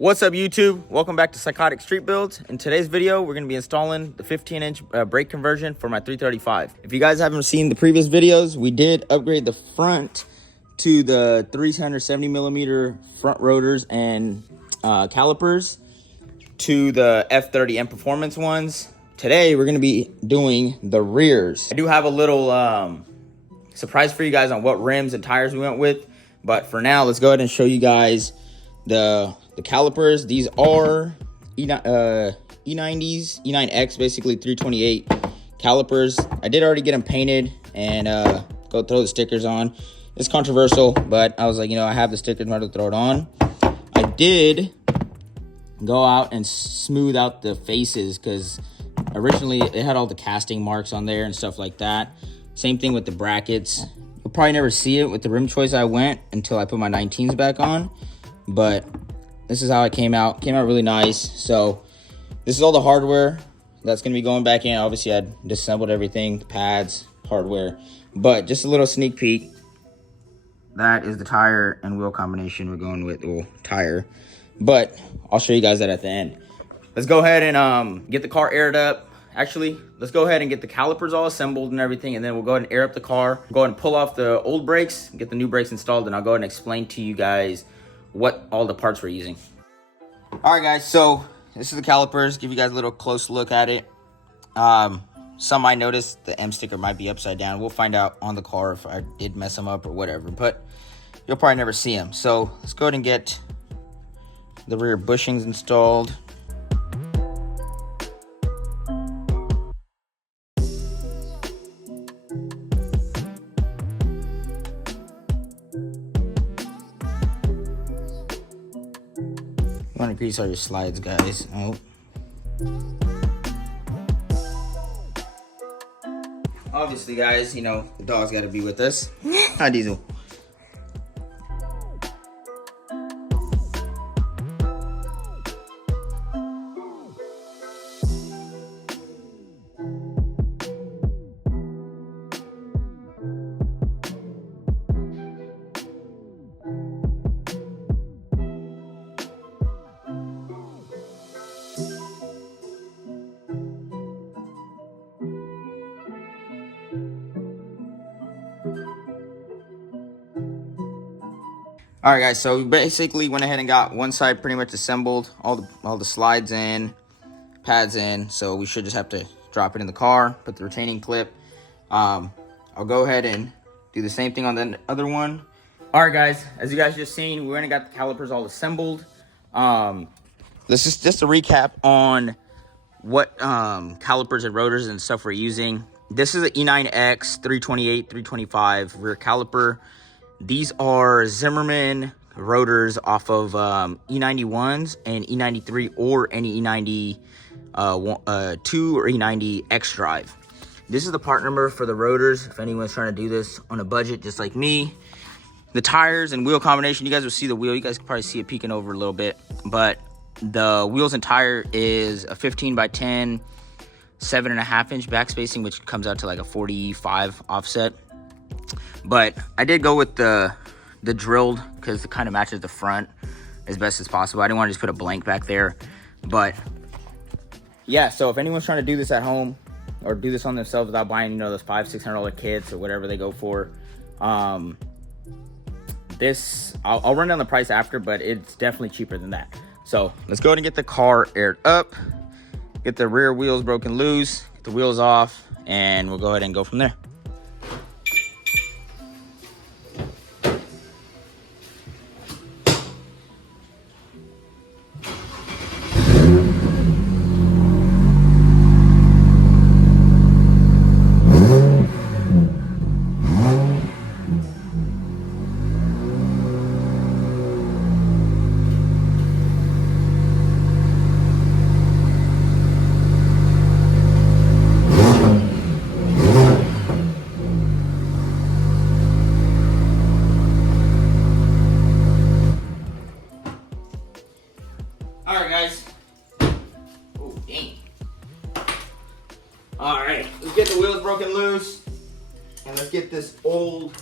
What's up, YouTube? Welcome back to Psychotic Street Builds. In today's video, we're going to be installing the 15-inch brake conversion for my 335. If you guys haven't seen the previous videos, we did upgrade the front to the 370 millimeter front rotors and calipers to the F30 M Performance ones. Today, we're going to be doing the rears. I do have a little surprise for you guys on what rims and tires we went with. But for now, let's go ahead and show you guys the calipers. These are E90s, E9X, basically 328 calipers. I did already get them painted and go throw the stickers on. It's controversial, but I was like, I have the stickers, might as well throw it on. I did go out and smooth out the faces because originally it had all the casting marks on there and stuff like that. Same thing with the brackets. You'll probably never see it with the rim choice I went until I put my 19s back on, but this is how it came out. Came out really nice. So this is all the hardware that's going to be going back in. Obviously, I disassembled everything, the pads, hardware. But just a little sneak peek. That is the tire and wheel combination we're going with. Well, tire. But I'll show you guys that at the end. Let's go ahead and get the car aired up. Actually, let's go ahead and get the calipers all assembled and everything, and then we'll go ahead and air up the car. Go ahead and pull off the old brakes, get the new brakes installed, and I'll go ahead and explain to you guys what all the parts we're using. All right, guys, so this is the calipers. Give you guys a little close look at it. Some might notice the M sticker might be upside down. We'll find out on the car if I did mess them up or whatever, but you'll probably never see them. So let's go ahead and get the rear bushings installed. You want to grease all your slides, guys. Oh. Obviously, guys, the dog's got to be with us. Hi, Diesel. All right, guys, so we basically went ahead and got one side pretty much assembled, all the slides in, pads in, so we should just have to drop it in the car, put the retaining clip. I'll go ahead and do the same thing on the other one. All right, guys, as you guys just seen, we went and got the calipers all assembled. This is just a recap on what calipers and rotors and stuff we're using. This is an E9X 328, 325 rear caliper. These are Zimmerman rotors off of E91s and E93 or any E90 2 or E90 X drive. This is the part number for the rotors if anyone's trying to do this on a budget just like me. The tires and wheel combination, you guys will see the wheel. You guys can probably see it peeking over a little bit. But the wheels and tire is a 15 by 10, 7.5 inch back spacing, which comes out to like a 45 offset. But I did go with the drilled because it kind of matches the front as best as possible. I didn't want to just put a blank back there. But yeah, so if anyone's trying to do this at home or do this on themselves without buying, those $500-600 kits or whatever they go for, this I'll run down the price after, but it's definitely cheaper than that. So let's go ahead and get the car aired up, get the rear wheels broken loose, get the wheels off, and we'll go ahead and go from there. Alright, let's get the wheels broken loose, and let's get this old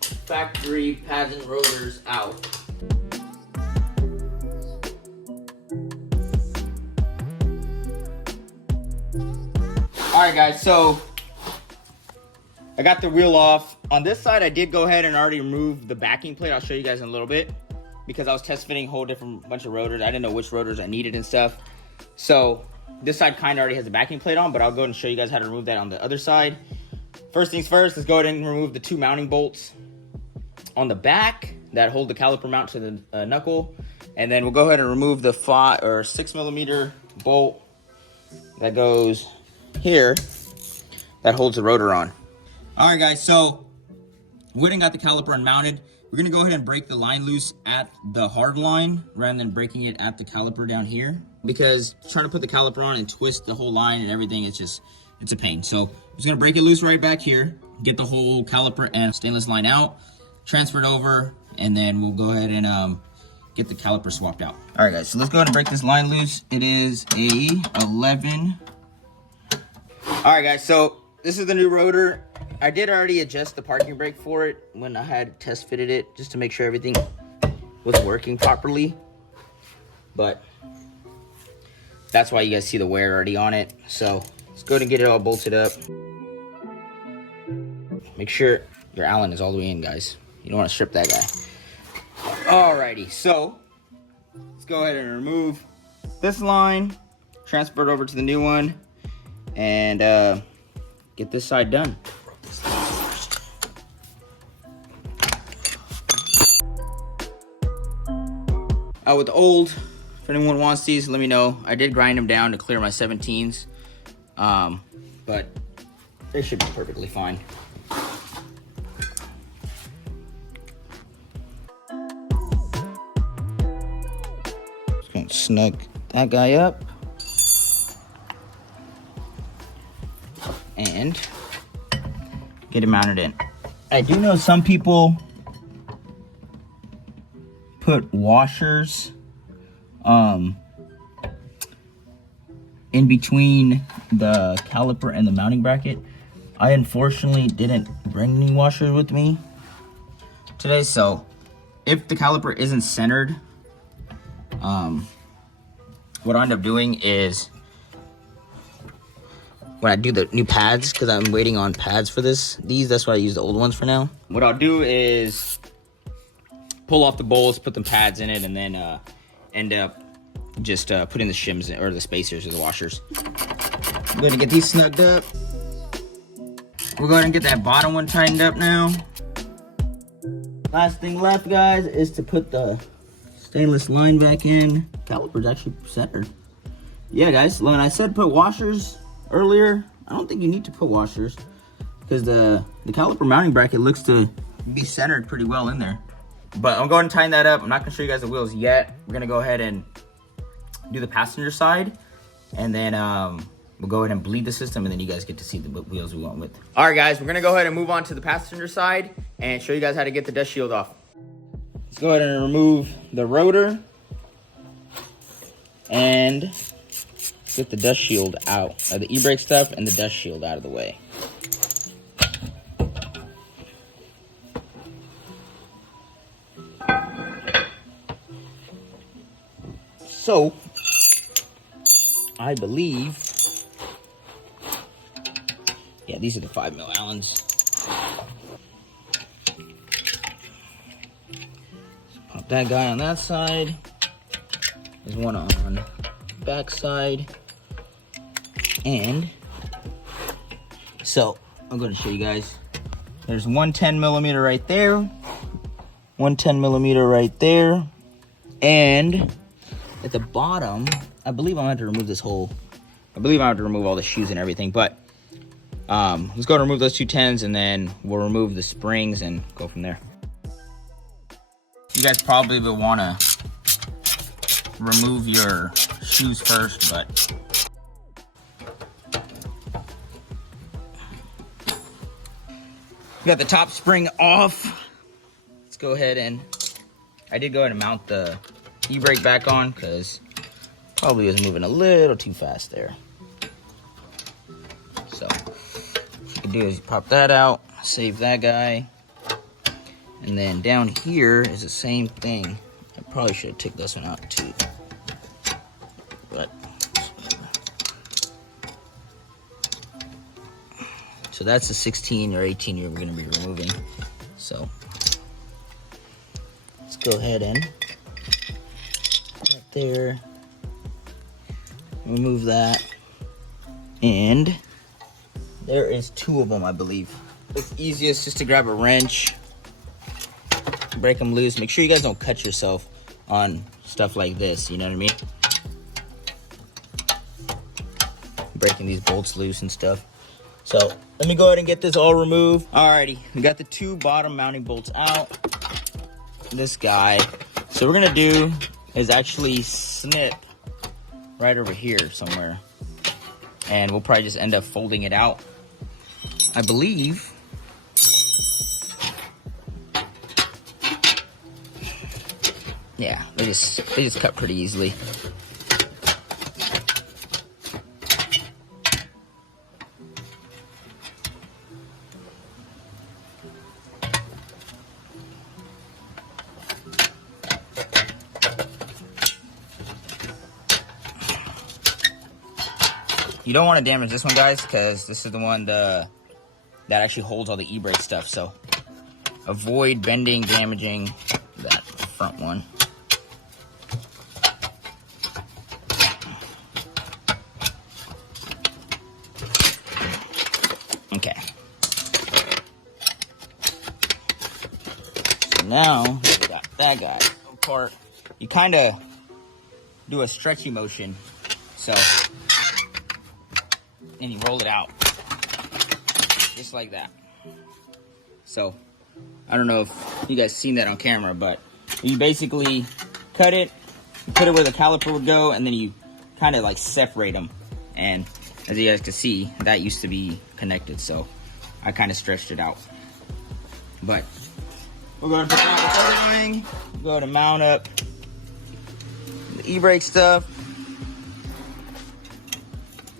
factory pads and rotors out. right, guys, so I got the wheel off. On this side, I did go ahead and already remove the backing plate. I'll show you guys in a little bit because I was test fitting a whole different bunch of rotors. I didn't know which rotors I needed and stuff. So this side kind of already has a backing plate on, but I'll go ahead and show you guys how to remove that on the other side. First things first, let's go ahead and remove the 2 mounting bolts on the back that hold the caliper mount to the knuckle. And then we'll go ahead and remove the 5 or 6 millimeter bolt that goes here that holds the rotor on. All right, guys, so we went and got the caliper unmounted. We're gonna go ahead and break the line loose at the hard line rather than breaking it at the caliper down here, because trying to put the caliper on and twist the whole line and everything, it's a pain. So I'm just gonna break it loose right back here, get the whole caliper and stainless line out, transfer it over, and then we'll go ahead and get the caliper swapped out. All right, guys, so let's go ahead and break this line loose. It is a 11. All right, guys, so this is the new rotor. I did already adjust the parking brake for it when I had test fitted it, just to make sure everything was working properly. But that's why you guys see the wear already on it. So let's go ahead and get it all bolted up. Make sure your Allen is all the way in, guys. You don't want to strip that guy. Alrighty, so let's go ahead and remove this line, transfer it over to the new one, and get this side done. With the old, if anyone wants these, let me know. I did grind them down to clear my 17s, but they should be perfectly fine. Just gonna snug that guy up and get it mounted in. I do know some people put washers in between the caliper and the mounting bracket. I unfortunately didn't bring any washers with me today, so if the caliper isn't centered, what I end up doing is when I do the new pads, because I'm waiting on pads for that's why I use the old ones for now. What I'll do is pull off the bolts, put the pads in it, and then end up just putting the shims in, or the spacers or the washers. I'm gonna get these snugged up. We're going to get that bottom one tightened up now. Last thing left, guys, is to put the stainless line back in. Caliper's actually centered. Yeah, guys, when I said put washers earlier, I don't think you need to put washers, because the caliper mounting bracket looks to be centered pretty well in there. But I'm going to tighten that up. I'm not going to show you guys the wheels yet. We're going to go ahead and do the passenger side, and then we'll go ahead and bleed the system, and then you guys get to see the wheels we went with. All right, guys, we're going to go ahead and move on to the passenger side and show you guys how to get the dust shield off. Let's go ahead and remove the rotor and get the dust shield out, the e-brake stuff and the dust shield out of the way. So, I believe, yeah, these are the 5mm Allens. Pop that guy on that side. There's one on the back side. And so, I'm going to show you guys. There's one 10mm right there. One 10mm right there. And at the bottom, I believe I'm gonna have to remove this whole, I believe I have to remove all the shoes and everything, but let's go and remove those 2 10s, and then we'll remove the springs and go from there. You guys probably will wanna remove your shoes first, but we got the top spring off. Let's go ahead and, I did go ahead and mount the e-brake back on because probably was moving a little too fast there. So what you can do is pop that out, save that guy, and then down here is the same thing. I probably should have took this one out too, but So that's the 16 or 18 you're gonna be removing. So let's go ahead and right there, remove that. And there is 2 of them, I believe. It's easiest just to grab a wrench, break them loose. Make sure you guys don't cut yourself on stuff like this, you know what I mean? Breaking these bolts loose and stuff. So let me go ahead and get this all removed. Alrighty, we got the 2 bottom mounting bolts out. This guy. So what we're gonna do is actually snip right over here somewhere. And we'll probably just end up folding it out. I believe. Yeah, they just cut pretty easily. You don't want to damage this one, guys, because this is the one that actually holds all the e-brake stuff. So avoid bending, damaging that front one. Okay. So now we got that guy apart. You kind of do a stretchy motion. So, and you roll it out just like that. So I don't know if you guys seen that on camera, but you basically cut it, put it where the caliper would go, and then you kind of like separate them. And as you guys can see, that used to be connected, so I kind of stretched it out. But we're going to put down everything, go to mount up the e-brake stuff.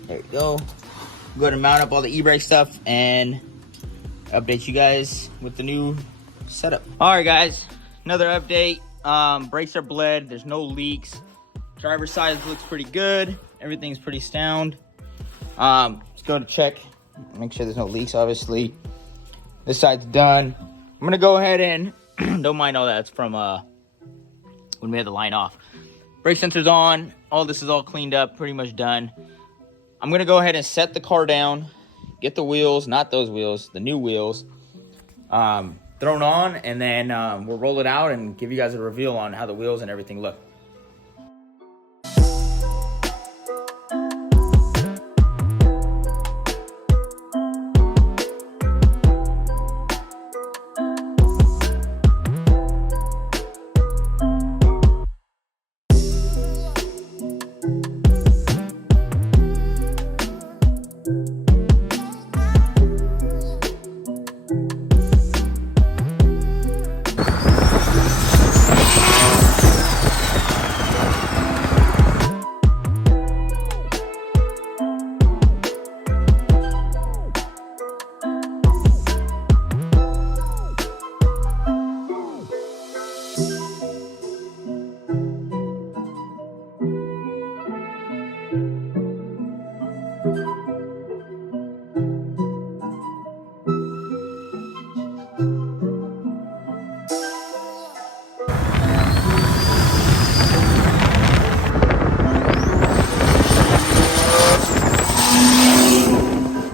There we go. Go to mount up all the e-brake stuff and update you guys with the new setup. All right, guys, another update. Brakes are bled. There's no leaks. Driver's side looks pretty good. Everything's pretty sound. Let's go to check. Make sure there's no leaks, obviously. This side's done. I'm gonna go ahead and don't mind all that. It's from when we had the line off. Brake sensor's on. All this is all cleaned up, pretty much done. I'm gonna go ahead and set the car down, get the wheels, not those wheels, the new wheels, thrown on, and then we'll roll it out and give you guys a reveal on how the wheels and everything look.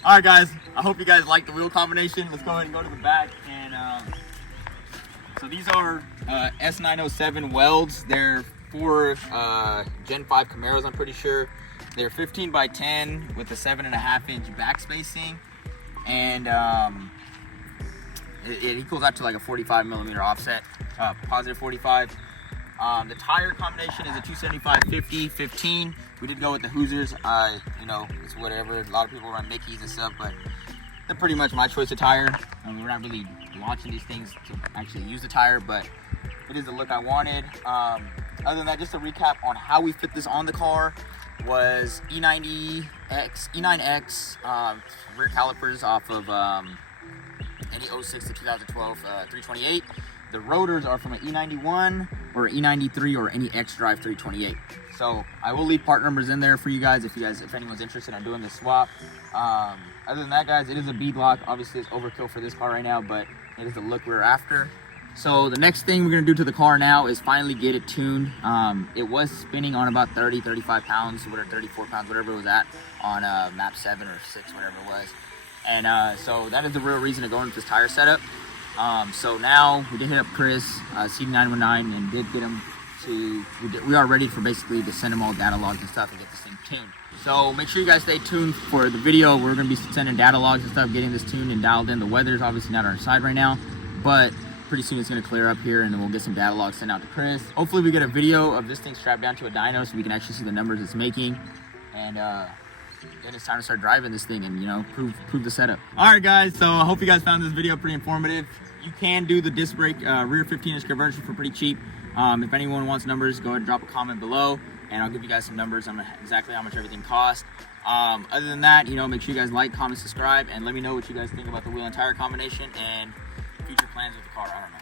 All right, guys, I hope you guys like the wheel combination. Let's go ahead and go to the back. And so these are S907 welds. They're for Gen 5 Camaros, I'm pretty sure. They're 15 by 10 with a 7.5-inch back spacing. And it equals out to like a 45 millimeter offset, positive 45. The tire combination is a 275/50/15. We did go with the Hoosiers. You know, it's whatever. A lot of people run Mickeys and stuff, but they're pretty much my choice of tire. I mean, we're not really launching these things to actually use the tire, but it is the look I wanted. Other than that, just a recap on how we fit this on the car was E9X rear calipers off of any 06 to 2012 328. The rotors are from an E91 or E93 or any X-Drive 328. So I will leave part numbers in there for you guys if anyone's interested in doing the swap. Other than that, guys, it is a beadlock. Obviously, it's overkill for this car right now, but it is the look we're after. So the next thing we're gonna do to the car now is finally get it tuned. It was spinning on about 35 pounds, whatever, 34 pounds, whatever it was at on map 7 or 6, whatever it was. And so that is the real reason to go into this tire setup. So now we did hit up Chris, CD919, and did get him to, we are ready for basically to send him all data logs and stuff and get this thing tuned. So make sure you guys stay tuned for the video. We're gonna be sending data logs and stuff, getting this tuned and dialed in. The weather's obviously not on our side right now, but pretty soon it's going to clear up here, and then we'll get some data logs sent out to Chris. Hopefully we get a video of this thing strapped down to a dyno so we can actually see the numbers it's making, and then it's time to start driving this thing and, you know, prove the setup. All right, guys, so I hope you guys found this video pretty informative. You can do the disc brake rear 15-inch conversion for pretty cheap. If anyone wants numbers, go ahead and drop a comment below, and I'll give you guys some numbers on exactly how much everything costs. Other than that, you know, make sure you guys like, comment, subscribe, and let me know what you guys think about the wheel and tire combination and future plans with the car. I don't know.